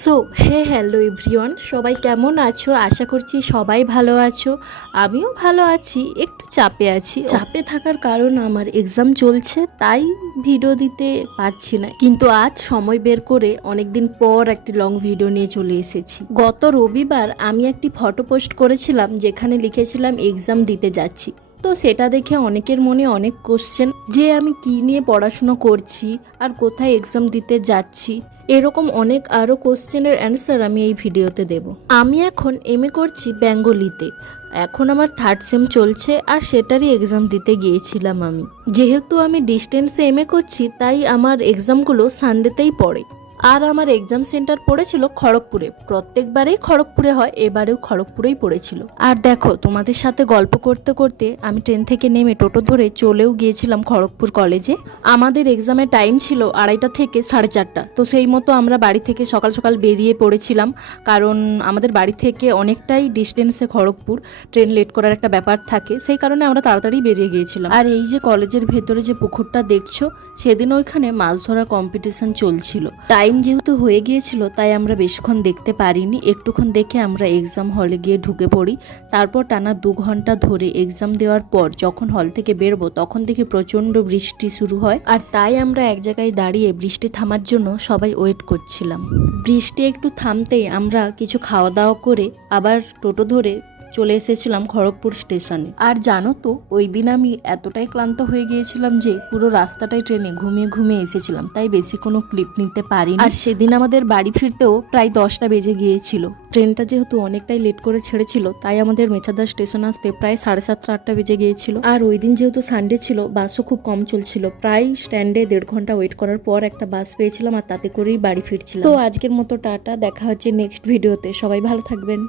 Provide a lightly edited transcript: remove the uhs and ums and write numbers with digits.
So hello everyone, সবাই কেমন আছো? আশা করছি সবাই ভালো আছো। আমিও ভালো আছি, একটু চাপে আছি। চাপে থাকার কারণ আমার এক্সাম চলছে, তাই ভিডিও দিতে পারছি না। কিন্তু আজ সময় বের করে অনেকদিন পর একটি লং ভিডিও নিয়ে চলে এসেছি। গত রবিবার আমি একটি ফটো পোস্ট করেছিলাম যেখানে লিখেছিলাম এক্সাম দিতে যাচ্ছি। তো সেটা দেখে অনেকের মনে অনেক কোশ্চেন যে আমি কি নিয়ে পড়াশুনো করছি আর কোথায় এক্সাম দিতে যাচ্ছি, এরকম অনেক আরও কোশ্চেনের অ্যান্সার আমি এই ভিডিওতে দেব। আমি এখন এমএ করছি বেঙ্গলিতে। এখন আমার থার্ড সেম চলছে আর সেটারই এক্সাম দিতে গিয়েছিলাম আমি। যেহেতু আমি ডিস্টেন্সে এমএ করছি তাই আমার এক্সামগুলো সানডেতেই পড়ে। আর আমার এক্সাম সেন্টার পড়েছিল খড়গপুরে। প্রত্যেকবারেই খড়গপুরে হয়, এবারেও খড়গপুরেই পড়েছিল। আর দেখো, তোমাদের সাথে গল্প করতে করতে আমি ট্রেন থেকে নেমে টোটো ধরে চলেও গিয়েছিলাম খড়গপুর কলেজে। আমাদের এক্সামের টাইম ছিল 2:30 থেকে 4:30। তো সেই মতো আমরা বাড়ি থেকে সকাল সকাল বেরিয়ে পড়েছিলাম, কারণ আমাদের বাড়ি থেকে অনেকটাই ডিস্টেন্সে খড়গপুর। ট্রেন লেট করার একটা ব্যাপার থাকে, সেই কারণে আমরা তাড়াতাড়ি বেরিয়ে গিয়েছিলাম। আর এই যে কলেজের ভেতরে যে পুকুরটা দেখছো, সেদিন ওইখানে মাছ ধরার কম্পিটিশন চলছিল। টাইম যেহেতু হয়ে গিয়েছিল তাই আমরা বেশিক্ষণ দেখতে পারিনি। একটুক্ষণ দেখে আমরা এক্সাম হলে গিয়ে ঢুকে পড়ি। তারপর টানা 2 ঘন্টা ধরে এক্সাম দেওয়ার পর যখন হল থেকে বেরোবো তখন থেকে প্রচন্ড বৃষ্টি শুরু হয়। আর তাই আমরা এক জায়গায় দাঁড়িয়ে বৃষ্টি থামার জন্য সবাই ওয়েট করছিলাম। বৃষ্টি একটু থামতেই আমরা কিছু খাওয়া দাওয়া করে আবার টোটো ধরে চলে এসেছিলাম খড়গপুর স্টেশনে। আর জানো তো, ওই দিন আমি এতটাই ক্লান্ত হয়ে গিয়েছিলাম যে পুরো রাস্তাটাই ট্রেনে ঘুমিয়ে ঘুমিয়ে এসেছিলাম, তাই বেশি কোনো ক্লিপ নিতে পারিনি। আর সেদিন আমাদের বাড়ি ফিরতেও প্রায় 10টা বেজে গিয়েছিল। ট্রেনটা যেহেতু অনেকটাই লেট করে ছেড়েছিল তাই আমাদের মেছাদা স্টেশন আসতে প্রায় 7:30 8টা বেজে গিয়েছিল। আর ওই দিন যেহেতু সানডে ছিল, বাসও খুব কম চলছিল। প্রায় স্ট্যান্ডে 1.5 ঘন্টা ওয়েট করার পর একটা বাস পেয়েছিলাম আর তাতে করেই বাড়ি ফিরছিলাম। তো আজকের মতো টাটা, দেখা হচ্ছে নেক্সট ভিডিওতে। সবাই ভালো থাকবেন।